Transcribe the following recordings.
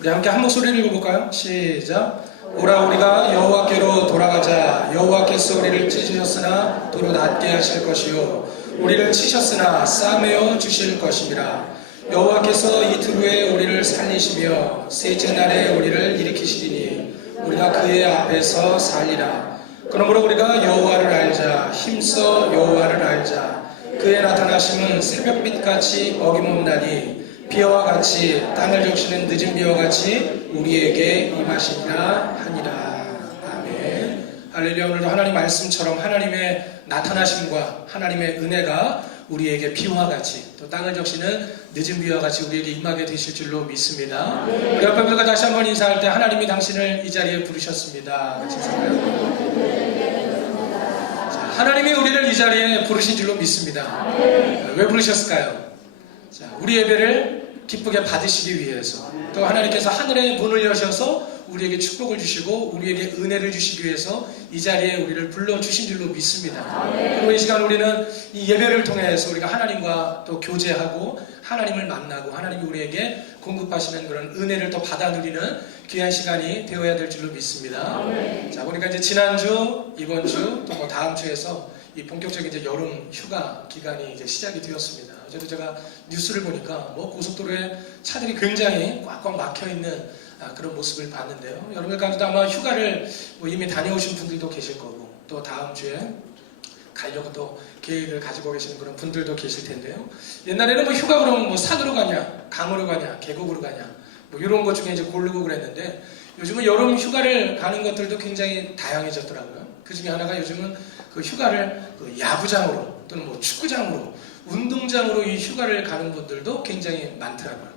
우리 함께 한 목소리를 읽어볼까요? 시작. 오라 우리가 여호와께로 돌아가자. 여호와께서 우리를 찢으셨으나 도로 낫게 하실 것이요 우리를 치셨으나 싸매어 주실 것입니다. 여호와께서 이틀 후에 우리를 살리시며 셋째 날에 우리를 일으키시리니 우리가 그의 앞에서 살리라. 그러므로 우리가 여호와를 알자. 힘써 여호와를 알자. 그의 나타나심은 새벽빛같이 어김없나니 비와 같이 땅을 적시는 늦은 비와 같이 우리에게 임하시리라 하니라. 아멘. 할렐루야. 오늘도 하나님 말씀처럼 하나님의 나타나심과 하나님의 은혜가 우리에게 비와 같이 또 땅을 적시는 늦은 비와 같이 우리에게 임하게 되실 줄로 믿습니다. 우리 앞에 분들과 다시 한번 인사할 때 하나님이 당신을 이 자리에 부르셨습니다. 같이 인사할까요? 자, 하나님이 우리를 이 자리에 부르신 줄로 믿습니다. 왜 부르셨을까요? 자, 우리 예배를 기쁘게 받으시기 위해서, 또 하나님께서 하늘의 문을 여셔서 우리에게 축복을 주시고 우리에게 은혜를 주시기 위해서 이 자리에 우리를 불러주신 줄로 믿습니다. 그리고 이 시간 우리는 이 예배를 통해서 우리가 하나님과 또 교제하고 하나님을 만나고 하나님이 우리에게 공급하시는 그런 은혜를 또 받아 누리는 귀한 시간이 되어야 될 줄로 믿습니다. 자, 보니까 이제 지난주, 이번 주, 또 뭐 다음 주에서 이 본격적인 이제 여름 휴가 기간이 이제 시작이 되었습니다. 어제도 제가 뉴스를 보니까 뭐 고속도로에 차들이 굉장히 꽉꽉 막혀 있는 그런 모습을 봤는데요. 여러분 가운데도 아마 휴가를 뭐 이미 다녀오신 분들도 계실 거고, 또 다음 주에 가려고 또 계획을 가지고 계시는 그런 분들도 계실 텐데요. 옛날에는 뭐 휴가 그러면 뭐 산으로 가냐, 강으로 가냐, 계곡으로 가냐, 뭐 이런 것 중에 이제 고르고 그랬는데, 요즘은 여름 휴가를 가는 것들도 굉장히 다양해졌더라고요. 그 중에 하나가 요즘은 그 휴가를 그 야구장으로 또는 뭐 축구장으로, 운동장으로 이 휴가를 가는 분들도 굉장히 많더라고요.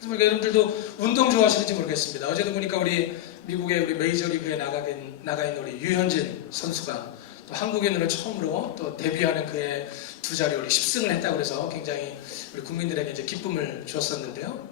그래서 여러분들도 운동 좋아하시는지 모르겠습니다. 어제도 보니까 우리 미국의 우리 메이저리그에 나가 있는 우리 유현진 선수가 또 한국인으로 처음으로 또 데뷔하는 그의 두 자리 우리 10승을 했다고 해서 굉장히 우리 국민들에게 이제 기쁨을 주었었는데요.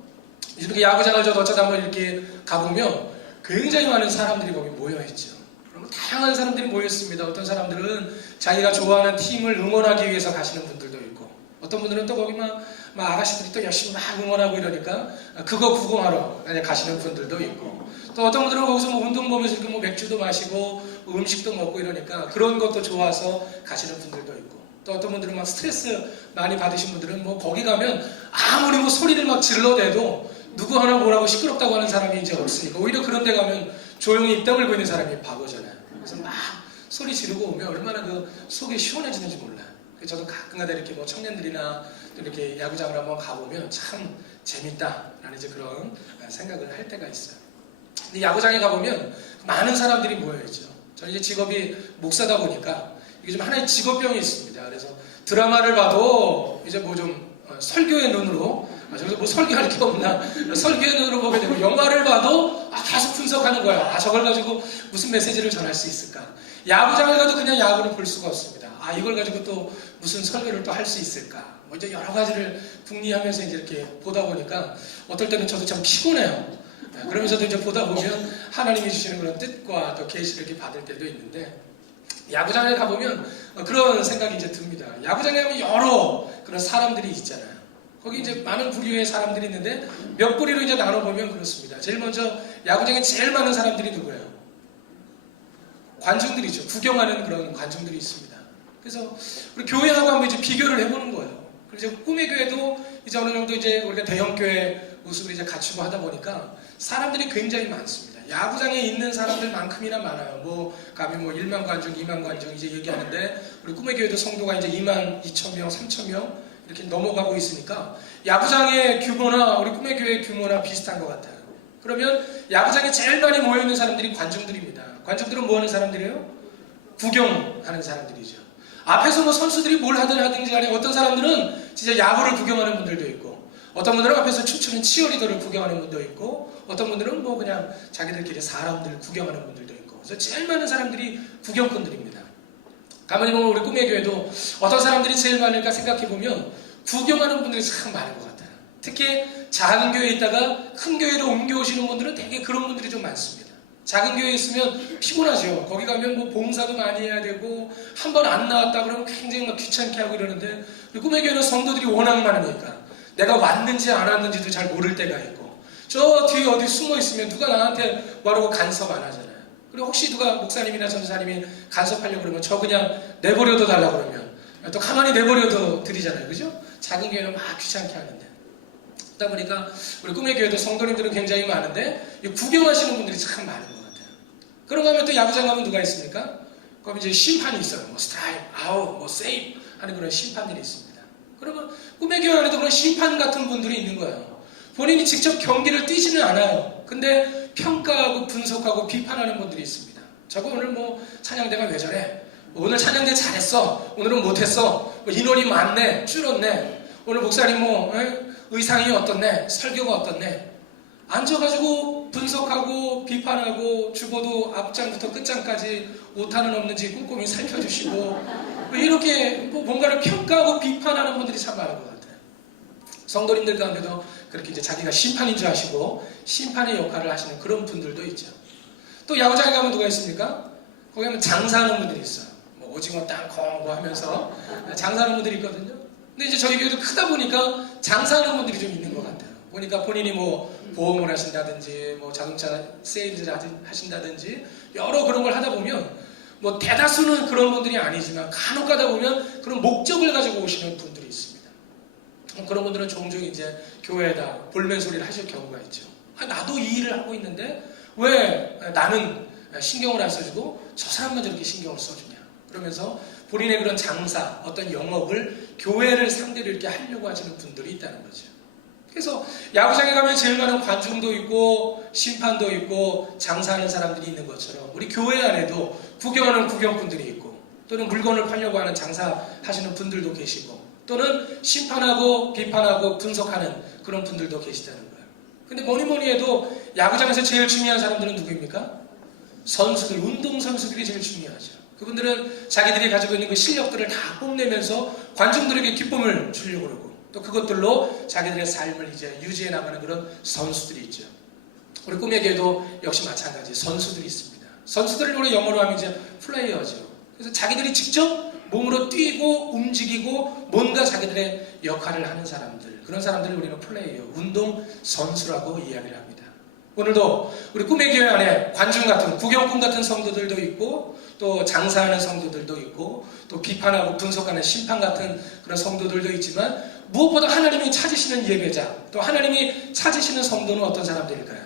이렇게 야구장을 저도 어쩌다 한번 이렇게 가보면 굉장히 많은 사람들이 거기 모여있죠. 그러면 다양한 사람들이 모였습니다. 어떤 사람들은 자기가 좋아하는 팀을 응원하기 위해서 가시는 분들도 있고, 어떤 분들은 또 거기 막 아가씨들이 또 열심히 막 응원하고 이러니까 그거 구경하러 가시는 분들도 있고, 또 어떤 분들은 거기서 뭐 운동 보면서 이렇게 뭐 맥주도 마시고 뭐 음식도 먹고 이러니까 그런 것도 좋아서 가시는 분들도 있고, 또 어떤 분들은 막 스트레스 많이 받으신 분들은 뭐 거기 가면 아무리 뭐 소리를 막 질러대도 누구 하나 뭐라고 시끄럽다고 하는 사람이 이제 없으니까 오히려 그런 데 가면 조용히 입 다물고 있는 사람이 바보잖아요. 그래서 막 소리 지르고 오면 얼마나 그 속이 시원해지는지 몰라요. 저도 가끔가다 이렇게 뭐 청년들이나 또 이렇게 야구장을 한번 가보면 참 재밌다라는 이제 그런 생각을 할 때가 있어요. 근데 야구장에 가보면 많은 사람들이 모여있죠. 저는 이제 직업이 목사다 보니까 이게 좀 하나의 직업병이 있습니다. 그래서 드라마를 봐도 이제 뭐 좀 설교의 눈으로, 저기서 뭐 설교할 게 없나, 설교의 눈으로 보게 되고, 영화를 봐도 계속 분석하는 거예요. 저걸 가지고 무슨 메시지를 전할 수 있을까. 야구장에 가도 그냥 야구를 볼 수가 없습니다. 이걸 가지고 또 무슨 설교를 또 할 수 있을까. 뭐 이제 여러 가지를 궁리하면서 이제 이렇게 보다 보니까 어떨 때는 저도 참 피곤해요. 그러면서도 이제 보다 보면 하나님이 주시는 그런 뜻과 또 계시를 이렇게 받을 때도 있는데, 야구장에 가보면 그런 생각이 이제 듭니다. 야구장에 가면 여러 그런 사람들이 있잖아요. 거기 이제 많은 부류의 사람들이 있는데 몇 부류로 이제 나눠보면 그렇습니다. 제일 먼저 야구장에 제일 많은 사람들이 누구예요? 관중들이죠. 구경하는 그런 관중들이 있습니다. 그래서 우리 교회하고 한번 이제 비교를 해보는 거예요. 그래서 꿈의 교회도 이제 어느 정도 이제 우리가 대형 교회 모습을 이제 갖추고 하다 보니까 사람들이 굉장히 많습니다. 야구장에 있는 사람들만큼이나 많아요. 뭐 가면 뭐 1만 관중, 2만 관중 이제 얘기하는데, 우리 꿈의 교회도 성도가 이제 2만 2천 명, 3천 명 이렇게 넘어가고 있으니까 야구장의 규모나 우리 꿈의 교회의 규모나 비슷한 것 같아요. 그러면 야구장에 제일 많이 모여있는 사람들이 관중들입니다. 관중들은 뭐 하는 사람들이에요? 구경하는 사람들이죠. 앞에서 뭐 선수들이 뭘 하든지 간에 어떤 사람들은 진짜 야구를 구경하는 분들도 있고, 어떤 분들은 앞에서 춤추는 치어리더를 구경하는 분도 있고, 어떤 분들은 뭐 그냥 자기들끼리 사람들 구경하는 분들도 있고, 그래서 제일 많은 사람들이 구경꾼들입니다. 가만히 보면 우리 꿈의 교회도 어떤 사람들이 제일 많을까 생각해보면 구경하는 분들이 참 많은 것 같아요. 특히 작은 교회에 있다가 큰 교회로 옮겨오시는 분들은 되게 그런 분들이 좀 많습니다. 작은 교회에 있으면 피곤하죠. 거기 가면 뭐 봉사도 많이 해야 되고, 한 번 안 나왔다 그러면 굉장히 막 귀찮게 하고 이러는데, 우리 꿈의 교회는 성도들이 워낙 많으니까 내가 왔는지 안 왔는지도 잘 모를 때가 있고, 저 뒤에 어디 숨어 있으면 누가 나한테 뭐라고 간섭 안 하잖아요. 그리고 혹시 누가 목사님이나 전사님이 간섭하려고 그러면 저 그냥 내버려둬 달라고 그러면 또 가만히 내버려둬 드리잖아요. 그죠? 작은 교회는 막 귀찮게 하는데. 그러다 보니까 우리 꿈의 교회도 성도님들은 굉장히 많은데 구경하시는 분들이 참 많은 것 같아요. 그런가 하면 또 야구장 가면 누가 있습니까? 그럼 이제 심판이 있어요. 뭐 스트라이크, 아웃, 뭐 세이브 하는 그런 심판들이 있습니다. 그러면 꿈의 교회 안에도 그런 심판 같은 분들이 있는 거예요. 본인이 직접 경기를 뛰지는 않아요. 근데 평가하고 분석하고 비판하는 분들이 있습니다. 저거 오늘 뭐 찬양대가 왜 저래? 오늘 찬양대 잘했어. 오늘은 못했어. 뭐 인원이 많네. 줄었네. 오늘 목사님 뭐 의상이 어떻네. 설교가 어떻네. 앉아가지고 분석하고 비판하고 죽어도 앞장부터 끝장까지 오타는 없는지 꼼꼼히 살펴주시고 뭐 이렇게 뭐 뭔가를 평가하고 비판하는 분들이 참 많은 것 같아요. 성도님들 가운데도 그렇게 이제 자기가 심판인 줄 아시고 심판의 역할을 하시는 그런 분들도 있죠. 또 야구장에 가면 누가 있습니까? 거기 가면 장사하는 분들이 있어요. 뭐 오징어 땅콩 뭐 하면서 장사하는 분들이 있거든요. 근데 이제 저희 교회도 크다 보니까 장사하는 분들이 좀 있는 것 같아요. 보니까 본인이 뭐 보험을 하신다든지 뭐 자동차 세일즈를 하신다든지 여러 그런 걸 하다 보면 뭐 대다수는 그런 분들이 아니지만 간혹 가다 보면 그런 목적을 가지고 오시는 분들이 있습니다. 그런 분들은 종종 이제 교회에다 볼멘 소리를 하실 경우가 있죠. 나도 이 일을 하고 있는데 왜 나는 신경을 안 써주고 저 사람만 저렇게 신경을 써주냐. 그러면서 본인의 그런 장사, 어떤 영업을 교회를 상대로 이렇게 하려고 하시는 분들이 있다는 거죠. 그래서 야구장에 가면 제일 많은 관중도 있고 심판도 있고 장사하는 사람들이 있는 것처럼 우리 교회 안에도 구경하는 구경꾼들이 있고 또는 물건을 팔려고 하는 장사하시는 분들도 계시고 또는 심판하고 비판하고 분석하는 그런 분들도 계시다는 거예요. 근데 뭐니 해도 야구장에서 제일 중요한 사람들은 누구입니까? 선수들, 운동선수들이 제일 중요하죠. 그분들은 자기들이 가지고 있는 그 실력들을 다 뽐내면서 관중들에게 기쁨을 주려고 그러고 또 그것들로 자기들의 삶을 이제 유지해 나가는 그런 선수들이 있죠. 우리 꿈의 교회도 역시 마찬가지 선수들이 있습니다. 선수들을 우리 영어로 하면 이제 플레이어죠. 그래서 자기들이 직접 몸으로 뛰고 움직이고 뭔가 자기들의 역할을 하는 사람들, 그런 사람들을 우리는 플레이어, 운동 선수라고 이야기를 합니다. 오늘도 우리 꿈의 교회 안에 관중 같은 구경꾼 같은 성도들도 있고 또 장사하는 성도들도 있고 또 비판하고 분석하는 심판 같은 그런 성도들도 있지만 무엇보다 하나님이 찾으시는 예배자 또 하나님이 찾으시는 성도는 어떤 사람들일까요?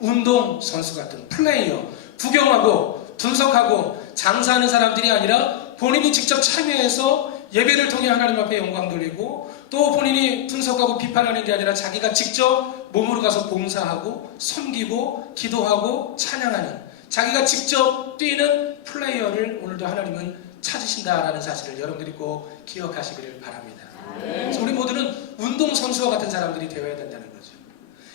운동 선수 같은 플레이어, 구경하고 분석하고 장사하는 사람들이 아니라 본인이 직접 참여해서 예배를 통해 하나님 앞에 영광 돌리고 또 본인이 분석하고 비판하는 게 아니라 자기가 직접 몸으로 가서 봉사하고 섬기고 기도하고 찬양하는 자기가 직접 뛰는 플레이어를 오늘도 하나님은 찾으신다라는 사실을 여러분들이 꼭 기억하시기를 바랍니다. 그래서 우리 모두는 운동선수와 같은 사람들이 되어야 된다는 거죠.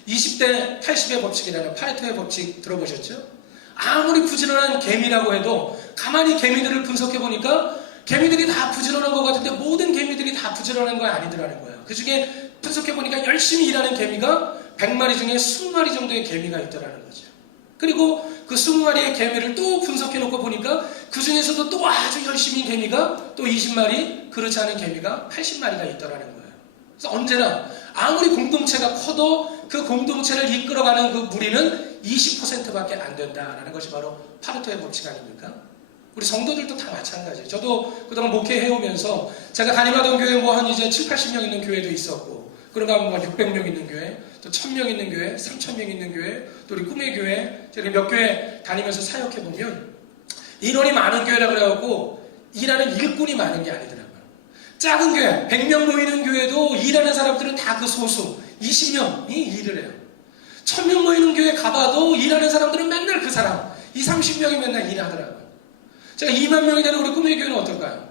20대 80의 법칙이라는 파레토의 법칙 들어보셨죠? 아무리 부지런한 개미라고 해도 가만히 개미들을 분석해보니까 개미들이 다 부지런한 것 같은데 모든 개미들이 다 부지런한 건 아니더라는 거예요. 그 중에 분석해보니까 열심히 일하는 개미가 100마리 중에 20마리 정도의 개미가 있더라는 거죠. 그리고 그 20마리의 개미를 또 분석해놓고 보니까 그 중에서도 또 아주 열심히 개미가 또 20마리, 그렇지 않은 개미가 80마리가 있더라는 거예요. 그래서 언제나 아무리 공동체가 커도 그 공동체를 이끌어가는 그 무리는 20%밖에 안 된다라는 것이 바로 파레토의 법칙 아닙니까? 우리 성도들도 다 마찬가지예요. 저도 그동안 목회해오면서 제가 다니던 교회 뭐 한 이제 7, 80명 있는 교회도 있었고 그런가 하면 뭐 600명 있는 교회, 또 1000명 있는 교회, 3000명 있는 교회, 또 우리 꿈의 교회, 제가 몇 교회 다니면서 사역해보면 인원이 많은 교회라 그래갖고 일하는 일꾼이 많은 게 아니더라고요. 작은 교회, 100명 모이는 교회도 일하는 사람들은 다 그 소수, 20명이 일을 해요. 1000명 모이는 교회 가봐도 일하는 사람들은 맨날 그 사람, 20, 30명이 맨날 일하더라고요. 제가 2만 명이 되는 우리 꿈의 교회는 어떨까요?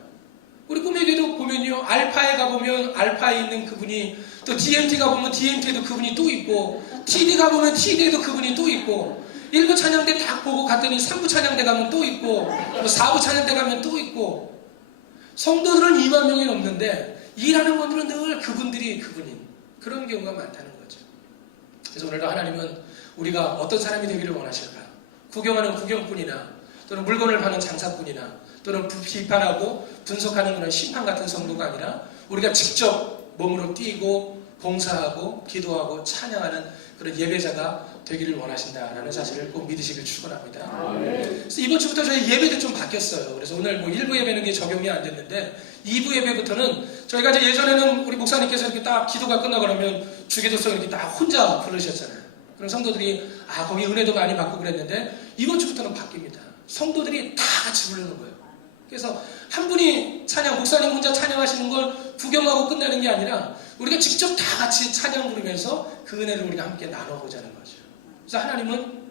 우리 꿈의 교회도 보면요, 알파에 가보면 알파에 있는 그분이, 또 DMT 가보면 DMT에도 그분이 또 있고, TD 가보면 TD에도 그분이 또 있고, 1부 찬양대 딱 보고 갔더니 3부 찬양대 가면 또 있고, 뭐 4부 찬양대 가면 또 있고, 성도들은 2만 명이 넘는데 일하는 분들은 늘 그분들이 그분인 그런 경우가 많다는 거죠. 그래서 오늘도 하나님은 우리가 어떤 사람이 되기를 원하실까요? 구경하는 구경꾼이나 또는 물건을 파는 장사꾼이나 또는 비판하고 분석하는 그런 심판 같은 성도가 아니라 우리가 직접 몸으로 뛰고 봉사하고 기도하고 찬양하는 그런 예배자가 되기를 원하신다라는 사실을 꼭 믿으시길 축원합니다. 그래서 이번 주부터 저희 예배도 좀 바뀌었어요. 그래서 오늘 뭐 1부 예배는 게 적용이 안 됐는데 2부 예배부터는 저희가 이제 예전에는 우리 목사님께서 이렇게 딱 기도가 끝나고 나면 주기도성 이렇게 딱 혼자 부르셨잖아요. 그럼 성도들이 거기 은혜도 많이 받고 그랬는데 이번 주부터는 바뀝니다. 성도들이 다 같이 부르는 거예요. 그래서 한 분이 찬양, 목사님 혼자 찬양하시는 걸 구경하고 끝나는 게 아니라 우리가 직접 다 같이 찬양 부르면서 그 은혜를 우리가 함께 나눠보자는 거죠. 그래서 하나님은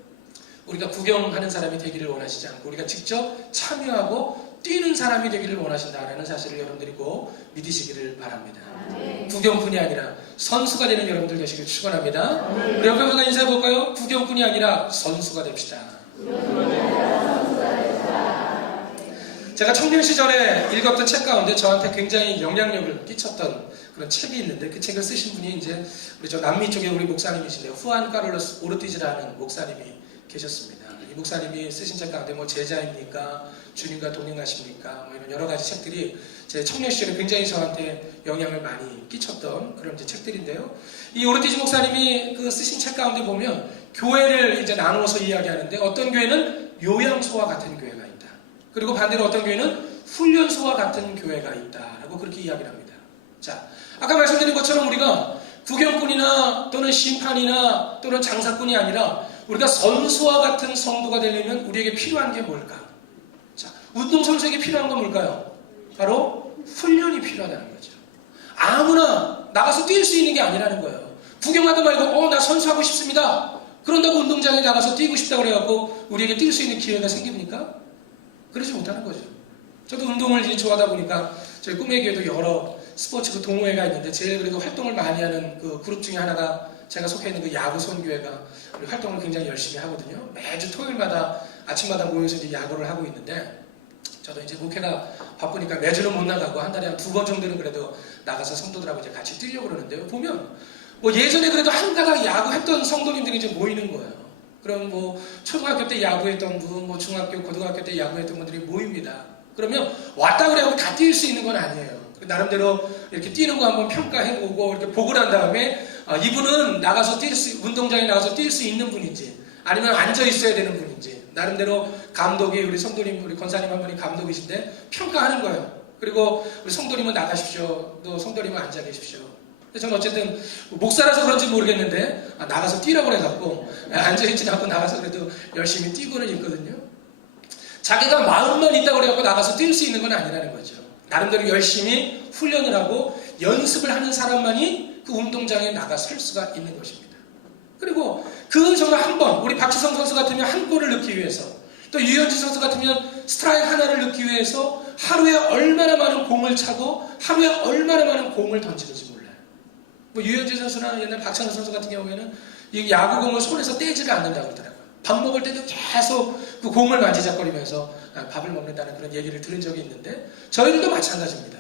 우리가 구경하는 사람이 되기를 원하시지 않고 우리가 직접 참여하고 뛰는 사람이 되기를 원하신다라는 사실을 여러분들이 꼭 믿으시기를 바랍니다. 구경꾼이 아니라 선수가 되는 여러분들 되시길 축원합니다. 우리 옆에 분과 인사해 볼까요? 구경꾼이 아니라 선수가 됩시다. 제가 청년 시절에 읽었던 책 가운데 저한테 굉장히 영향력을 끼쳤던 그런 책이 있는데 그 책을 쓰신 분이 이제 우리 저 남미 쪽에 우리 목사님이신데요. 후안 카를로스 오르티즈라는 목사님이 계셨습니다. 이 목사님이 쓰신 책 가운데 뭐 제자입니까? 주님과 동행하십니까? 뭐 이런 여러 가지 책들이 제 청년 시절에 굉장히 저한테 영향을 많이 끼쳤던 그런 이제 책들인데요. 이 오르티즈 목사님이 그 쓰신 책 가운데 보면 교회를 이제 나누어서 이야기하는데 어떤 교회는 요양소와 같은 교회가 있다. 그리고 반대로 어떤 교회는 훈련소와 같은 교회가 있다라고 그렇게 이야기를 합니다. 자, 아까 말씀드린 것처럼 우리가 구경꾼이나 또는 심판이나 또는 장사꾼이 아니라 우리가 선수와 같은 성도가 되려면 우리에게 필요한 게 뭘까? 자, 운동선수에게 필요한 건 뭘까요? 바로 훈련이 필요하다는 거죠. 아무나 나가서 뛸 수 있는 게 아니라는 거예요. 구경하다 말고 나 선수하고 싶습니다. 그런다고 운동장에 나가서 뛰고 싶다고 그래갖고 우리에게 뛸 수 있는 기회가 생깁니까? 그러지 못하는 거죠. 저도 운동을 이제 좋아하다 보니까 저희 꿈의 교회도 여러 스포츠 그 동호회가 있는데 제일 그래도 활동을 많이 하는 그 그룹 중에 하나가 제가 속해 있는 그 야구 손교회가 활동을 굉장히 열심히 하거든요. 매주 토요일마다 아침마다 모여서 이제 야구를 하고 있는데 저도 이제 목회가 바쁘니까 매주는 못 나가고 한 달에 한 2번 정도는 그래도 나가서 성도들하고 이제 같이 뛰려고 그러는데요. 보면 뭐 예전에 그래도 한 가닥 야구했던 성도님들이 이제 모이는 거예요. 그럼 뭐 초등학교 때 야구했던 분, 뭐 중학교, 고등학교 때 야구했던 분들이 모입니다. 그러면 왔다 그래갖고 다 뛸 수 있는 건 아니에요. 나름대로 이렇게 뛰는 거 한번 평가해보고 이렇게 보고 난 다음에 이분은 나가서 운동장에 나가서 뛸 수 있는 분인지 아니면 앉아 있어야 되는 분인지 나름대로 감독이 우리 성도님, 우리 권사님 한 분이 감독이신데 평가하는 거예요. 그리고 우리 성도님은 나가십시오. 또 성도님은 앉아 계십시오. 저는 어쨌든 목사라서 그런지 모르겠는데 나가서 뛰라고 그래갖고 앉아있지는 않고 나가서 그래도 열심히 뛰고는 있거든요. 자기가 마음만 있다고 그래갖고 나가서 뛸 수 있는 건 아니라는 거죠. 나름대로 열심히 훈련을 하고 연습을 하는 사람만이 그 운동장에 나가 설 수가 있는 것입니다. 그리고 그 정말 한 번, 우리 박지성 선수 같으면 한 골을 넣기 위해서 또 유현진 선수 같으면 스트라이크 하나를 넣기 위해서 하루에 얼마나 많은 공을 차고 하루에 얼마나 많은 공을 던지는지 몰라요. 뭐 유현진 선수나 옛날 박찬호 선수 같은 경우에는 이 야구공을 손에서 떼지를 않는다고 그러더라고요. 밥 먹을 때도 계속 그 공을 만지작거리면서 밥을 먹는다는 그런 얘기를 들은 적이 있는데 저희들도 마찬가지입니다.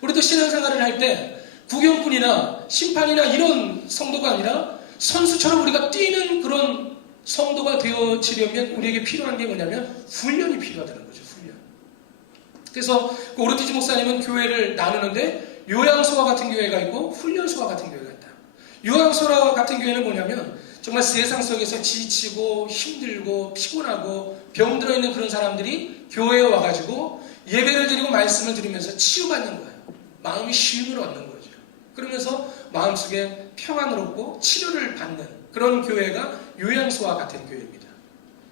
우리도 신앙생활을 할 때 구경꾼이나 심판이나 이런 성도가 아니라 선수처럼 우리가 뛰는 그런 성도가 되어지려면 우리에게 필요한 게 뭐냐면 훈련이 필요하다는 거죠. 훈련. 그래서 그 오르티즈 목사님은 교회를 나누는데 요양소와 같은 교회가 있고 훈련소와 같은 교회가 있다. 요양소와 같은 교회는 뭐냐면 정말 세상 속에서 지치고 힘들고 피곤하고 병들어 있는 그런 사람들이 교회에 와가지고 예배를 드리고 말씀을 드리면서 치유받는 거예요. 마음이 쉼을 얻는 거죠. 그러면서 마음속에 평안을 얻고 치료를 받는 그런 교회가 요양소와 같은 교회입니다.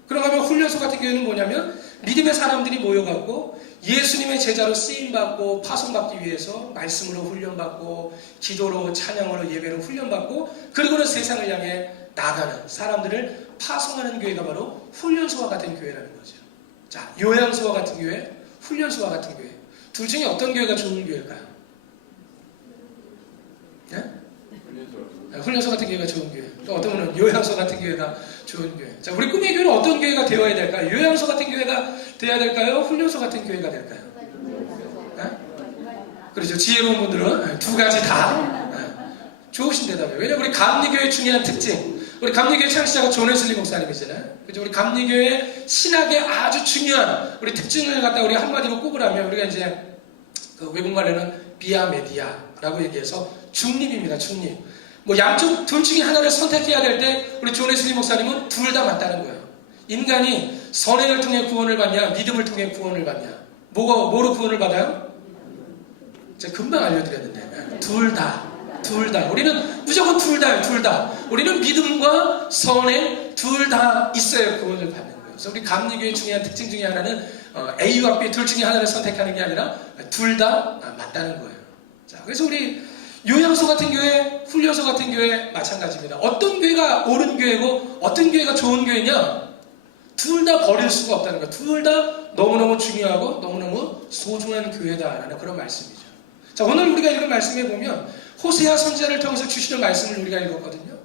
그런가 하면 훈련소 같은 교회는 뭐냐면 믿음의 사람들이 모여갖고 예수님의 제자로 쓰임받고 파송받기 위해서 말씀으로 훈련받고 기도로 찬양으로 예배로 훈련받고 그리고는 세상을 향해 나가는 사람들을 파송하는 교회가 바로 훈련소와 같은 교회라는 거죠. 자, 요양소와 같은 교회, 훈련소와 같은 교회. 둘 중에 어떤 교회가 좋은 교회일까요? 네? 훈련소 같은 교회가 좋은 교회. 또 어떤 분은 요양소 같은 교회가 좋은 교회. 자, 우리 꿈의 교회는 어떤 교회가 되어야 될까요? 요양소 같은 교회가 되어야 될까요? 훈련소 같은 교회가 될까요? 네? 그렇죠. 지혜로운 분들은 두 가지 다. 네. 좋으신 대답이에요. 왜냐면 우리 감리교회의 중요한 특징. 우리 감리교회 창시자가 존 웨슬리 목사님이잖아요. 그죠? 우리 감리교회 신학의 아주 중요한 우리 특징을 갖다 우리 한마디로 꼽으라면 우리가 이제 그 외국말로는 비아 메디아라고 얘기해서 중립입니다. 중립. 뭐 양쪽 둘 중에 하나를 선택해야 될 때 우리 존 웨슬리 목사님은 둘 다 맞다는 거예요. 인간이 선행을 통해 구원을 받냐, 믿음을 통해 구원을 받냐. 뭐로 구원을 받아요? 제가 금방 알려드렸는데 둘 다. 우리는 무조건 둘 다예요. 둘 다. 우리는 믿음과 선행 둘 다 있어야 구원을 받는 거예요. 그래서 우리 감리교의 중요한 특징 중에 하나는 A와 B 둘 중에 하나를 선택하는 게 아니라 둘 다 맞다는 거예요. 자, 그래서 우리 요양소 같은 교회, 훈련소 같은 교회 마찬가지입니다. 어떤 교회가 옳은 교회고 어떤 교회가 좋은 교회냐? 둘 다 버릴 수가 없다는 거예요. 둘 다 너무너무 중요하고 너무너무 소중한 교회다라는 그런 말씀이죠. 자, 오늘 우리가 읽은 말씀에 보면 호세아 선지자를 통해서 주시는 말씀을 우리가 읽었거든요.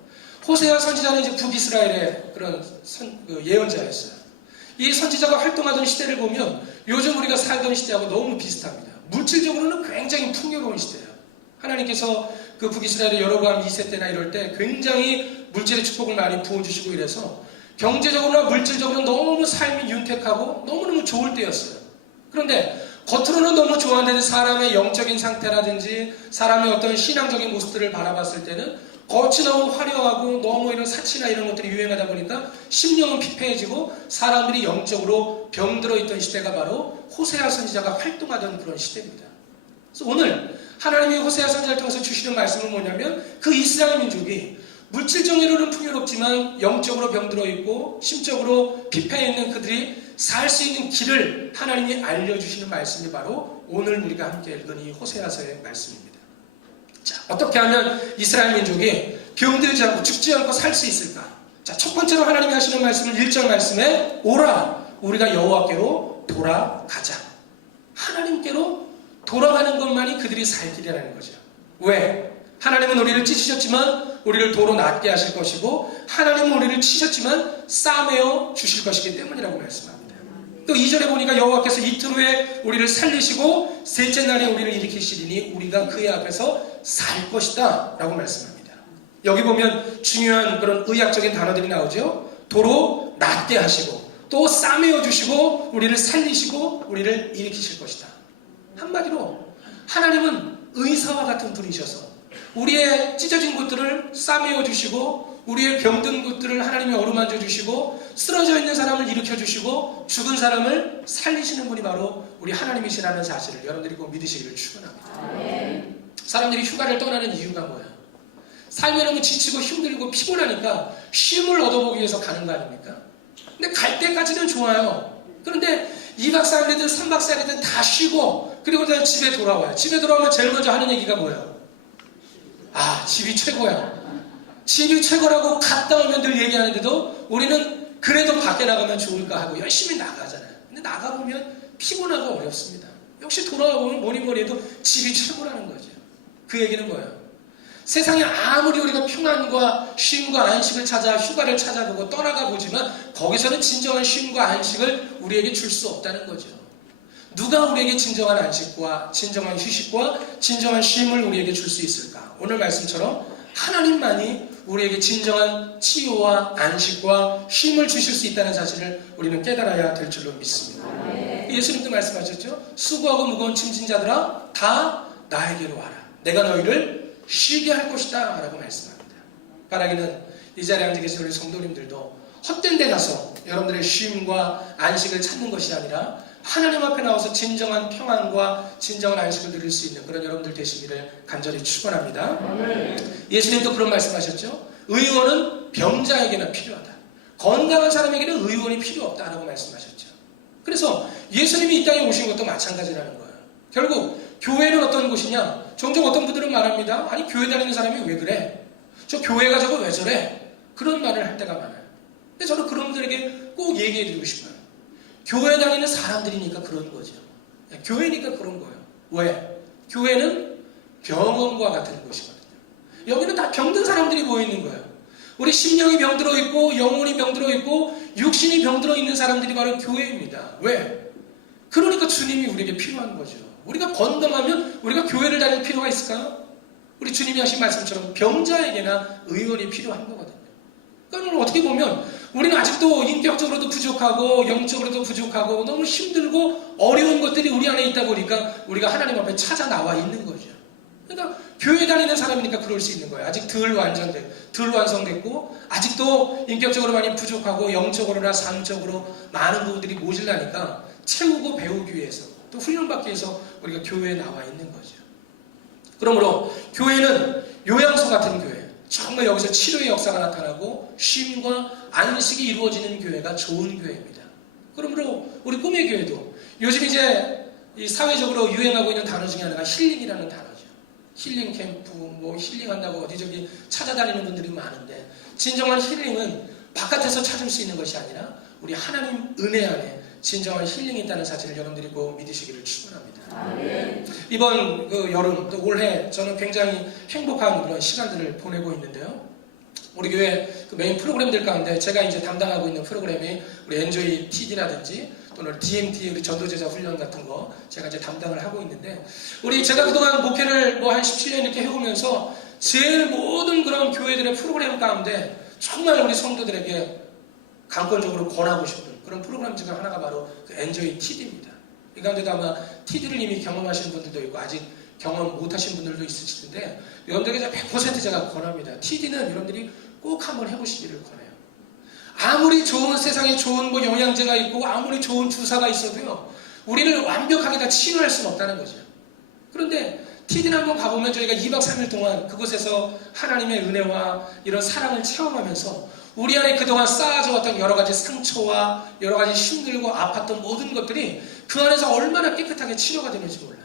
호세아 선지자는 이제 북이스라엘의 그런 예언자였어요. 이 선지자가 활동하던 시대를 보면 요즘 우리가 살던 시대하고 너무 비슷합니다. 물질적으로는 굉장히 풍요로운 시대예요. 하나님께서 그 북이스라엘의 여로보암 2세 때나 이럴 때 굉장히 물질의 축복을 많이 부어주시고 이래서 경제적으로나 물질적으로 너무 삶이 윤택하고 너무너무 좋을 때였어요. 그런데 겉으로는 너무 좋았는데 사람의 영적인 상태라든지 사람의 어떤 신앙적인 모습들을 바라봤을 때는 겉이 너무 화려하고 너무 이런 사치나 이런 것들이 유행하다 보니까 심령은 피폐해지고 사람들이 영적으로 병들어 있던 시대가 바로 호세아 선지자가 활동하던 그런 시대입니다. 그래서 오늘 하나님이 호세아 선지자를 통해서 주시는 말씀은 뭐냐면 그 이스라엘 민족이 물질적으로는 풍요롭지만 영적으로 병들어 있고 심적으로 피폐해 있는 그들이 살 수 있는 길을 하나님이 알려주시는 말씀이 바로 오늘 우리가 함께 읽은 이 호세아서의 말씀입니다. 자, 어떻게 하면 이스라엘 민족이 병들지 않고 죽지 않고 살 수 있을까? 자, 첫 번째로 하나님이 하시는 말씀은 1절 말씀에 오라 우리가 여호와께로 돌아가자. 하나님께로 돌아가는 것만이 그들이 살 길이라는 거죠. 왜? 하나님은 우리를 찢으셨지만 우리를 도로 낫게 하실 것이고 하나님은 우리를 치셨지만 싸매어 주실 것이기 때문이라고 말씀합니다. 또 2절에 보니까 여호와께서 이틀 후에 우리를 살리시고 셋째 날에 우리를 일으키시리니 우리가 그의 앞에서 살 것이다 라고 말씀합니다. 여기 보면 중요한 그런 의학적인 단어들이 나오죠. 도로 낫게 하시고 또 싸매어 주시고 우리를 살리시고 우리를 일으키실 것이다. 한마디로 하나님은 의사와 같은 분이셔서 우리의 찢어진 곳들을 싸매어 주시고 우리의 병든 곳들을 하나님이 어루만져 주시고 쓰러져 있는 사람을 일으켜 주시고 죽은 사람을 살리시는 분이 바로 우리 하나님이시라는 사실을 여러분들이 꼭 믿으시기를 축원합니다. 사람들이 휴가를 떠나는 이유가 뭐야? 삶에 너무 지치고 힘들고 피곤하니까 쉼을 얻어보기 위해서 가는 거 아닙니까? 근데 갈 때까지는 좋아요. 그런데 2박 4일이든 3박 4일이든 다 쉬고 그리고 그냥 집에 돌아와요. 집에 돌아오면 제일 먼저 하는 얘기가 뭐예요? 아, 집이 최고야. 집이 최고라고 갔다 오면 늘 얘기하는데도 우리는 그래도 밖에 나가면 좋을까 하고 열심히 나가잖아요. 근데 나가보면 피곤하고 어렵습니다. 역시 돌아오면 뭐니 해도 집이 최고라는 거죠. 그 얘기는 뭐예요? 세상에 아무리 우리가 평안과 쉼과 안식을 찾아 휴가를 찾아보고 떠나가 보지만 거기서는 진정한 쉼과 안식을 우리에게 줄 수 없다는 거죠. 누가 우리에게 진정한 안식과 진정한 휴식과 진정한 쉼을 우리에게 줄 수 있을까? 오늘 말씀처럼 하나님만이 우리에게 진정한 치유와 안식과 쉼을 주실 수 있다는 사실을 우리는 깨달아야 될 줄로 믿습니다. 예수님도 말씀하셨죠? 수고하고 무거운 짐진 자들아 다 나에게로 와라. 내가 너희를 쉬게 할 것이다 라고 말씀합니다. 바라기는 이 자리에 앉아 계신 우리 성도님들도 헛된 데 가서 여러분들의 쉼과 안식을 찾는 것이 아니라 하나님 앞에 나와서 진정한 평안과 진정한 안식을 누릴 수 있는 그런 여러분들 되시기를 간절히 축원합니다. 예수님도 그런 말씀하셨죠. 의원은 병자에게나 필요하다. 건강한 사람에게는 의원이 필요 없다라고 말씀하셨죠. 그래서 예수님이 이 땅에 오신 것도 마찬가지라는 거예요. 결국 교회는 어떤 곳이냐? 종종 어떤 분들은 말합니다. 아니 교회 다니는 사람이 왜 그래? 저 교회가 저거 왜 저래? 그런 말을 할 때가 많아요. 근데 저는 그런 분들에게 꼭 얘기해 드리고 싶어요. 교회 다니는 사람들이니까 그런 거죠. 교회니까 그런 거예요. 왜? 교회는 병원과 같은 곳이거든요. 여기는 다 병든 사람들이 모여있는 거예요. 우리 심령이 병들어 있고 영혼이 병들어 있고 육신이 병들어 있는 사람들이 바로 교회입니다. 왜? 그러니까 주님이 우리에게 필요한 거죠. 우리가 건강하면 우리가 교회를 다닐 필요가 있을까요? 우리 주님이 하신 말씀처럼 병자에게나 의원이 필요한 거거든요. 그러니까 오늘 어떻게 보면 우리는 아직도 인격적으로도 부족하고 영적으로도 부족하고 너무 힘들고 어려운 것들이 우리 안에 있다 보니까 우리가 하나님 앞에 찾아 나와 있는 거죠. 그러니까 교회 다니는 사람이니까 그럴 수 있는 거예요. 아직 덜 완성됐고 아직도 인격적으로 많이 부족하고 영적으로나 삶적으로 많은 부분들이 모질라니까 채우고 배우기 위해서 또 훈련받기 위해서 우리가 교회에 나와 있는 거죠. 그러므로 교회는 요양소 같은 교회, 정말 여기서 치료의 역사가 나타나고 쉼과 안식이 이루어지는 교회가 좋은 교회입니다. 그러므로 우리 꿈의 교회도 요즘 이제 이 사회적으로 유행하고 있는 단어 중에 하나가 힐링이라는 단어죠. 힐링 캠프, 뭐 힐링한다고 어디저기 찾아다니는 분들이 많은데 진정한 힐링은 바깥에서 찾을 수 있는 것이 아니라 우리 하나님 은혜 안에 진정한 힐링이 있다는 사실을 여러분들이 꼭 믿으시기를 축원합니다. 이번 여름 또 올해 저는 굉장히 행복한 그런 시간들을 보내고 있는데요. 우리 교회 메인 프로그램들 가운데 제가 이제 담당하고 있는 프로그램이 우리 엔조이 TD라든지 또는 DMT 우리 전도제자 훈련 같은 거 제가 이제 담당을 하고 있는데 제가 그동안 목회를 뭐 한 17년 이렇게 해오면서 제일 모든 그런 교회들의 프로그램 가운데 정말 우리 성도들에게 강권적으로 권하고 싶은 그런 프로그램 중에 하나가 바로 그 엔조이 TD입니다. 이 가운데도 아마 TD를 이미 경험하신 분들도 있고 아직 경험 못하신 분들도 있으실 텐데 여러분들에게 100% 제가 권합니다. TD는 여러분들이 꼭 한번 해보시기를 권해요. 아무리 좋은 세상에 좋은 뭐 영양제가 있고 아무리 좋은 주사가 있어도요 우리를 완벽하게 다 치유할 수는 없다는 거죠. 그런데 TD는 한번 가보면 저희가 2박 3일 동안 그곳에서 하나님의 은혜와 이런 사랑을 체험하면서 우리 안에 그동안 쌓아져 왔던 여러 가지 상처와 여러 가지 힘들고 아팠던 모든 것들이 그 안에서 얼마나 깨끗하게 치료가 되는지 몰라요.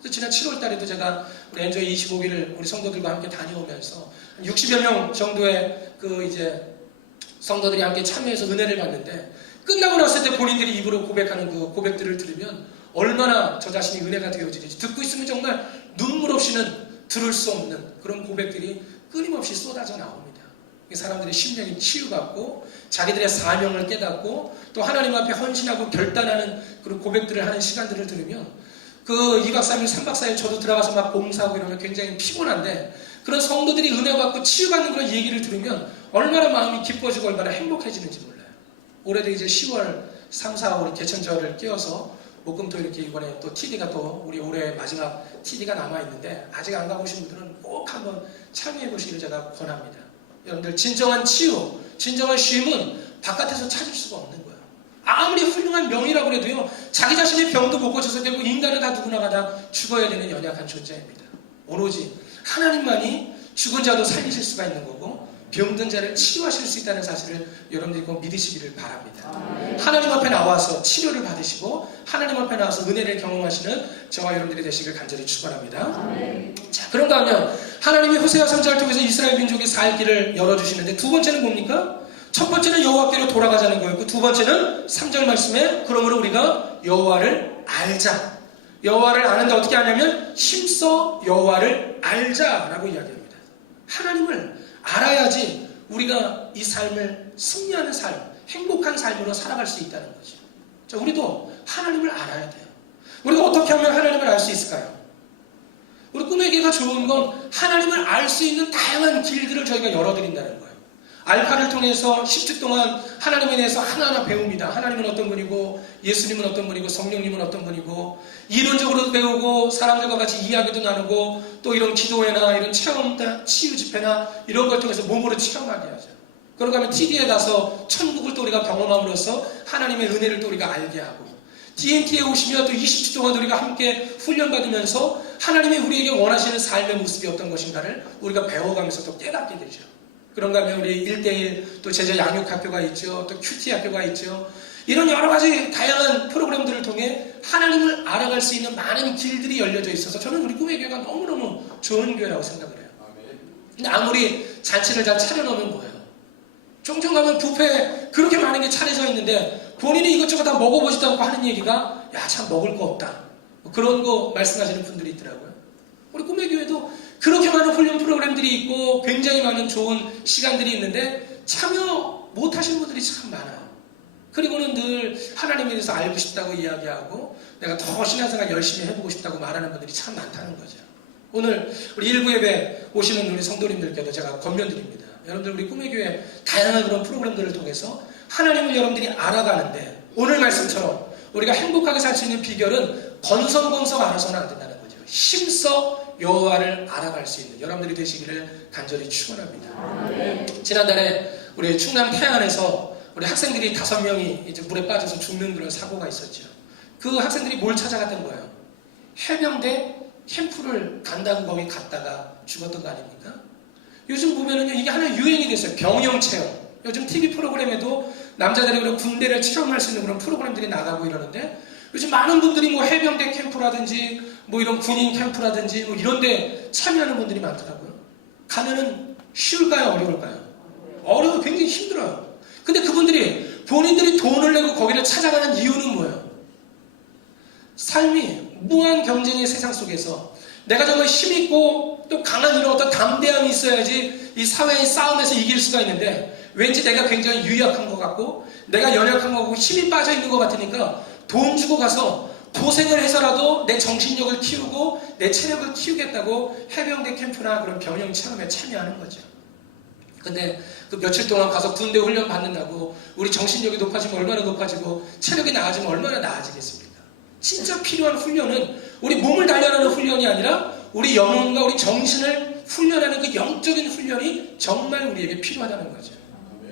그래서 지난 7월 달에도 제가 우리 엔조이 25기를 우리 성도들과 함께 다녀오면서 60여 명 정도의 이제 성도들이 함께 참여해서 은혜를 받는데 끝나고 났을 때 본인들이 입으로 고백하는 그 고백들을 들으면 얼마나 저 자신이 은혜가 되어지는지 듣고 있으면 정말 눈물 없이는 들을 수 없는 그런 고백들이 끊임없이 쏟아져 나옵니다. 사람들의 심령이 치유받고 자기들의 사명을 깨닫고 또 하나님 앞에 헌신하고 결단하는 그런 고백들을 하는 시간들을 들으면 2박 3일, 3박 4일 저도 들어가서 막 봉사하고 이러면 굉장히 피곤한데 그런 성도들이 은혜받고 치유받는 그런 얘기를 들으면 얼마나 마음이 기뻐지고 얼마나 행복해지는지 몰라요. 올해도 이제 10월 3, 4, 5 개천절을 끼워서 목금토 이렇게 이번에 또 TD가 또 우리 올해 마지막 TD가 남아있는데 아직 안 가보신 분들은 꼭 한번 참여해 보시기를 제가 권합니다. 여러분들 진정한 치유, 진정한 쉼은 바깥에서 찾을 수가 없는 거예요. 아무리 훌륭한 명의라고 해도요 자기 자신의 병도 못 고쳐서 결국 인간은 다 누구나가 다 죽어야 되는 연약한 존재입니다. 오로지 하나님만이 죽은 자도 살리실 수가 있는 거고 병든 자를 치유하실 수 있다는 사실을 여러분들이 꼭 믿으시기를 바랍니다. 하나님 앞에 나와서 치료를 받으시고 하나님 앞에 나와서 은혜를 경험하시는 저와 여러분들이 되시길 간절히 축원합니다. 자, 그런가 하면 하나님이 호세아 선지자를 통해서 이스라엘 민족의 살 길을 열어주시는데 두 번째는 뭡니까? 첫 번째는 여호와께로 돌아가자는 거였고 두 번째는 3절 말씀에 그러므로 우리가 여호와를 알자. 여호와를 아는데 어떻게 하냐면 힘써 여호와를 알자라고 이야기합니다. 하나님을 알아야지 우리가 이 삶을 승리하는 삶, 행복한 삶으로 살아갈 수 있다는 거죠. 자, 우리도 하나님을 알아야 돼요. 우리가 어떻게 하면 하나님을 알 수 있을까요? 우리 꿈의 교회가 좋은 건 하나님을 알 수 있는 다양한 길들을 저희가 열어드린다는 거예요. 알파를 통해서 10주 동안 하나님에 대해서 하나하나 배웁니다. 하나님은 어떤 분이고 예수님은 어떤 분이고 성령님은 어떤 분이고 이론적으로도 배우고 사람들과 같이 이야기도 나누고 또 이런 기도회나 이런 체험 치유 집회나 이런 걸 통해서 몸으로 체험하게 하죠. 그러고 하면 TD에 가서 천국을 또 우리가 경험함으로써 하나님의 은혜를 또 우리가 알게 하고 DMT에 오시면 또 20주 동안 우리가 함께 훈련받으면서 하나님이 우리에게 원하시는 삶의 모습이 어떤 것인가를 우리가 배워가면서 또 깨닫게 되죠. 그런가 하면 우리 1대1 또 제자 양육학교가 있죠. 또 큐티 학교가 있죠. 이런 여러 가지 다양한 프로그램들을 통해 하나님을 알아갈 수 있는 많은 길들이 열려져 있어서 저는 우리 꿈의 교회가 너무너무 좋은 교회라고 생각을 해요. 근데 아무리 잔치를 다 차려놓으면 뭐예요? 종종 가면 뷔페에 그렇게 많은 게 차려져 있는데 본인이 이것저것 다 먹어보지도 않고 하는 얘기가 야, 참 먹을 거 없다. 그런 거 말씀하시는 분들이 있더라고요. 우리 꿈의 교회도 그렇게 많은 훈련 프로그램들이 있고 굉장히 많은 좋은 시간들이 있는데 참여 못하신 분들이 참 많아요. 그리고는 늘 하나님에 대해서 알고 싶다고 이야기하고 내가 더 신앙생활 열심히 해보고 싶다고 말하는 분들이 참 많다는 거죠. 오늘 우리 일부 예배 오시는 우리 성도님들께도 제가 권면드립니다. 여러분들 우리 꿈의 교회 다양한 그런 프로그램들을 통해서 하나님을 여러분들이 알아가는데 오늘 말씀처럼 우리가 행복하게 살 수 있는 비결은 건성건성 알아서는 안 된다는 거죠. 힘써 여호와를 알아갈 수 있는 여러분들이 되시기를 간절히 축원합니다. 지난달에 우리 충남 태안에서 우리 학생들이 5명이 이제 물에 빠져서 죽는 그런 사고가 있었죠. 그 학생들이 뭘 찾아갔던 거예요? 해병대 캠프를 간다고 거기 갔다가 죽었던 거 아닙니까? 요즘 보면은요, 이게 하나 유행이 됐어요. 병영 체험. 요즘 TV 프로그램에도 남자들이 그런 군대를 체험할 수 있는 그런 프로그램들이 나가고 이러는데, 요즘 많은 분들이 뭐 해병대 캠프라든지 뭐 이런 군인 캠프라든지 뭐 이런 데 참여하는 분들이 많더라고요. 가면은 쉬울까요? 어려울까요? 어려워. 굉장히 힘들어요. 근데 그분들이 본인들이 돈을 내고 거기를 찾아가는 이유는 뭐예요? 삶이 무한 경쟁의 세상 속에서 내가 정말 힘있고 또 강한 이런 어떤 담대함이 있어야지 이 사회의 싸움에서 이길 수가 있는데, 왠지 내가 굉장히 유약한 것 같고 내가 연약한 것 같고 힘이 빠져 있는 것 같으니까 돈 주고 가서 고생을 해서라도 내 정신력을 키우고 내 체력을 키우겠다고 해병대 캠프나 그런 병영 체험에 참여하는 거죠. 근데 그 며칠 동안 가서 군대 훈련 받는다고 우리 정신력이 높아지면 얼마나 높아지고 체력이 나아지면 얼마나 나아지겠습니까? 진짜 필요한 훈련은 우리 몸을 단련하는 훈련이 아니라 우리 영혼과 우리 정신을 훈련하는 그 영적인 훈련이 정말 우리에게 필요하다는 거죠.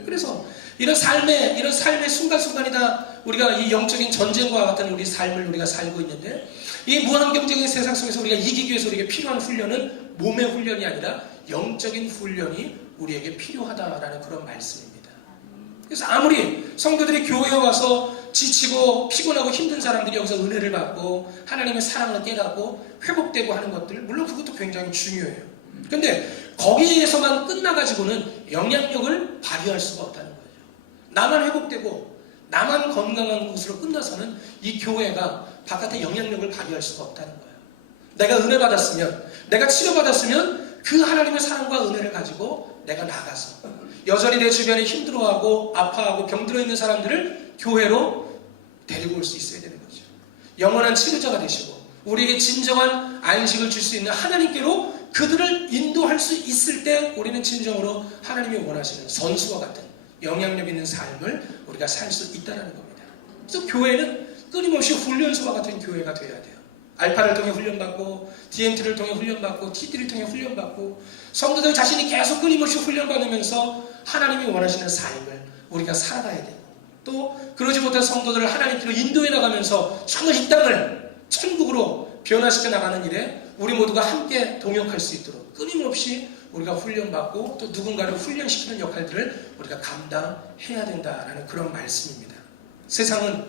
그래서 이런 삶의 순간순간이다 우리가 이 영적인 전쟁과 같은 우리 삶을 우리가 살고 있는데, 이 무한 경쟁의 세상 속에서 우리가 이기기 위해서 우리에게 필요한 훈련은 몸의 훈련이 아니라 영적인 훈련이 우리에게 필요하다라는 그런 말씀입니다. 그래서 아무리 성도들이 교회에 와서 지치고 피곤하고 힘든 사람들이 여기서 은혜를 받고 하나님의 사랑을 깨닫고 회복되고 하는 것들, 물론 그것도 굉장히 중요해요. 근데 거기에서만 끝나가지고는 영향력을 발휘할 수가 없다는 거예요. 나만 회복되고 나만 건강한 곳으로 끝나서는 이 교회가 바깥에 영향력을 발휘할 수가 없다는 거예요. 내가 은혜 받았으면, 내가 치료받았으면 그 하나님의 사랑과 은혜를 가지고 내가 나가서 여전히 내 주변에 힘들어하고 아파하고 병들어 있는 사람들을 교회로 데리고 올 수 있어야 되는 거죠. 영원한 치료자가 되시고 우리에게 진정한 안식을 줄 수 있는 하나님께로 그들을 인도할 수 있을 때 우리는 진정으로 하나님이 원하시는 선수와 같은 영향력 있는 삶을 우리가 살 수 있다는 겁니다. 그래서 교회는 끊임없이 훈련소와 같은 교회가 되어야 돼요. 알파를 통해 훈련받고 DMT를 통해 훈련받고 TD를 통해 훈련받고 성도들 자신이 계속 끊임없이 훈련받으면서 하나님이 원하시는 삶을 우리가 살아가야 되고, 또 그러지 못한 성도들을 하나님께로 인도해 나가면서 정말 이 땅을 천국으로 변화시켜 나가는 일에 우리 모두가 함께 동역할 수 있도록 끊임없이 우리가 훈련받고 또 누군가를 훈련시키는 역할들을 우리가 감당해야 된다라는 그런 말씀입니다. 세상은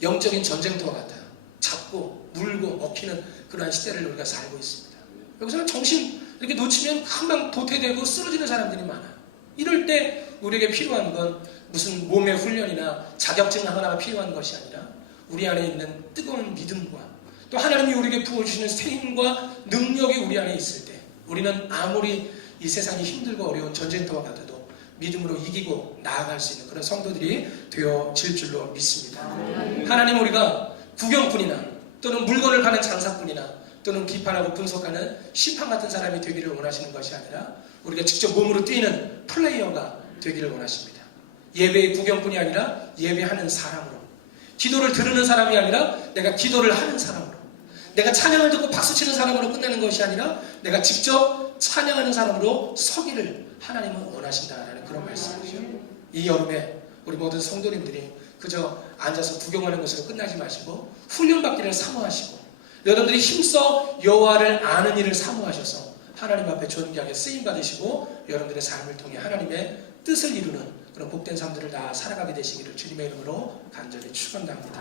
영적인 전쟁터와 같아요. 잡고 물고 먹히는 그러한 시대를 우리가 살고 있습니다. 여기서는 정신 이렇게 놓치면 금방 도태되고 쓰러지는 사람들이 많아요. 이럴 때 우리에게 필요한 건 무슨 몸의 훈련이나 자격증 하나가 필요한 것이 아니라 우리 안에 있는 뜨거운 믿음과 또 하나님이 우리에게 부어주시는 새 힘과 능력이 우리 안에 있을 때 우리는 아무리 이 세상이 힘들고 어려운 전쟁터와 같아도 믿음으로 이기고 나아갈 수 있는 그런 성도들이 되어질 줄로 믿습니다. 하나님, 우리가 구경꾼이나 또는 물건을 파는 장사꾼이나 또는 비판하고 분석하는 심판 같은 사람이 되기를 원하시는 것이 아니라 우리가 직접 몸으로 뛰는 플레이어가 되기를 원하십니다. 예배의 구경꾼이 아니라 예배하는 사람으로, 기도를 들으는 사람이 아니라 내가 기도를 하는 사람으로, 내가 찬양을 듣고 박수치는 사람으로 끝나는 것이 아니라 내가 직접 찬양하는 사람으로 서기를 하나님은 원하신다라는 그런 말씀이죠. 이 여름에 우리 모든 성도님들이 그저 앉아서 구경하는 것으로 끝나지 마시고 훈련받기를 사모하시고 여러분들이 힘써 여호와를 아는 일을 사모하셔서 하나님 앞에 존귀하게 쓰임받으시고 여러분들의 삶을 통해 하나님의 뜻을 이루는 그런 복된 삶들을 다 살아가게 되시기를 주님의 이름으로 간절히 축원합니다.